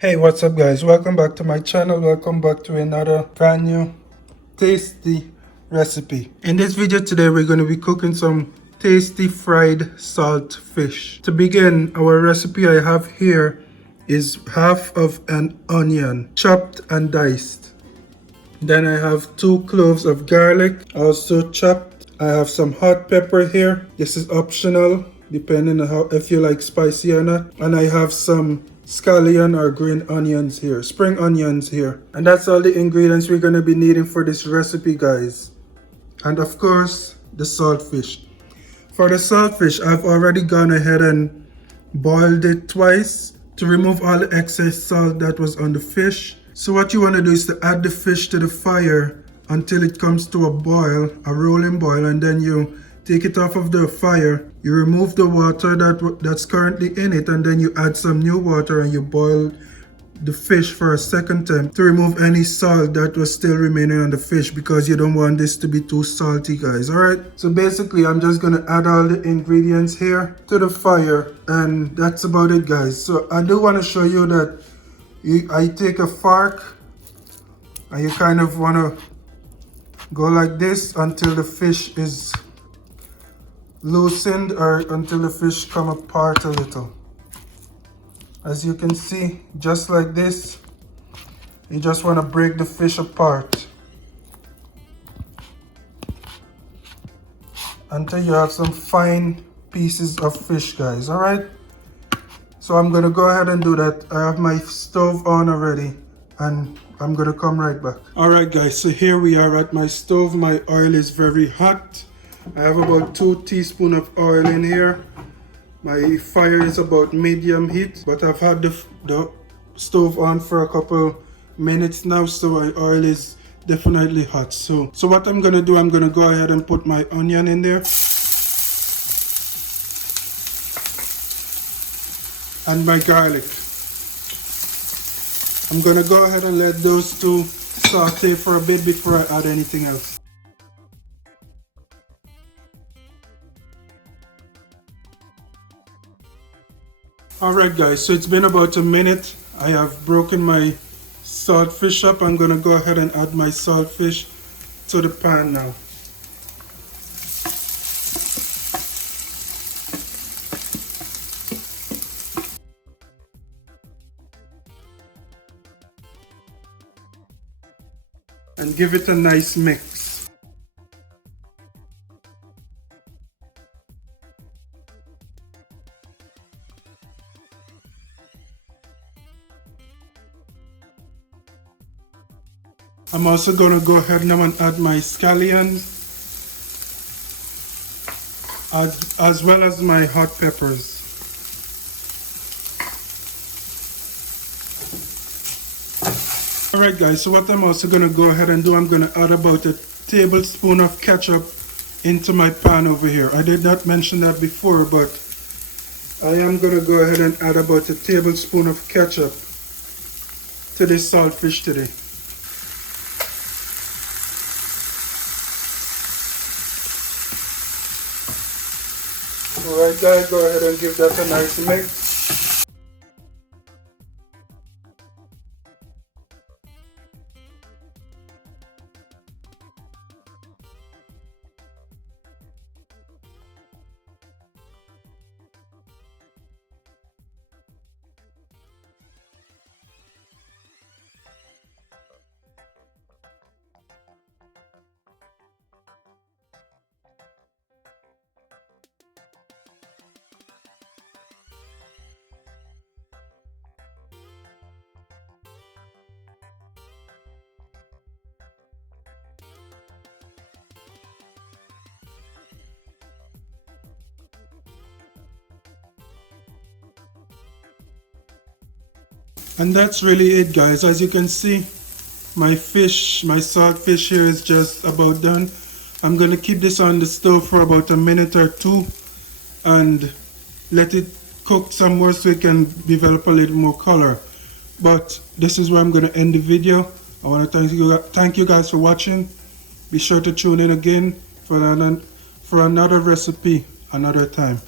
Hey, what's up guys? Welcome back to my channel. Welcome back to another brand new tasty recipe. In this video today we're going to be cooking some tasty fried salt fish. To begin, our recipe I have here is half of an onion chopped and diced. Then I have 2 cloves of garlic also chopped. I have some hot pepper here. This is optional depending on if you like spicy or not. And I have some scallion or green onions here, spring onions here. And that's all the ingredients we're going to be needing for this recipe, guys. And of course, the saltfish. For the saltfish, I've already gone ahead and boiled it twice to remove all the excess salt that was on the fish. So what you want to do is to add the fish to the fire until it comes to a boil, a rolling boil, and then you take it off of the fire. You remove the water that's currently in it, and then you add some new water and you boil the fish for a second time to remove any salt that was still remaining on the fish, because you don't want this to be too salty, guys. Alright, so basically I'm just gonna add all the ingredients here to the fire, and that's about it, guys. So I do want to show you that I take a fork and you kind of want to go like this until the fish is loosened, or until the fish come apart a little. As you can see, just like this, you just want to break the fish apart until you have some fine pieces of fish, guys. All right, so I'm gonna go ahead and do that. I have my stove on already and I'm gonna come right back. All right, guys, so here we are at my stove. My oil is very hot. I have about 2 teaspoons of oil in here. My fire is about medium heat, but I've had the stove on for a couple minutes now, so my oil is definitely hot. So what I'm gonna do, I'm gonna go ahead and put my onion in there and my garlic. I'm gonna go ahead and let those two saute for a bit before I add anything else. Alright, guys, so it's been about a minute. I have broken my saltfish up. I'm gonna go ahead and add my saltfish to the pan now. And give it a nice mix. I'm also going to go ahead now and add my scallions as well as my hot peppers. Alright, guys, so what I'm also going to go ahead and do, I'm going to add about a tablespoon of ketchup into my pan over here. I did not mention that before, but I am going to go ahead and add about a tablespoon of ketchup to this saltfish today. Alright, guys, go ahead and give that a nice mix. And that's really it, guys. As you can see, my saltfish here is just about done. I'm gonna keep this on the stove for about a minute or two and let it cook some more so it can develop a little more color. But this is where I'm gonna end the video. I want to thank you guys for watching. Be sure to tune in again for another recipe another time.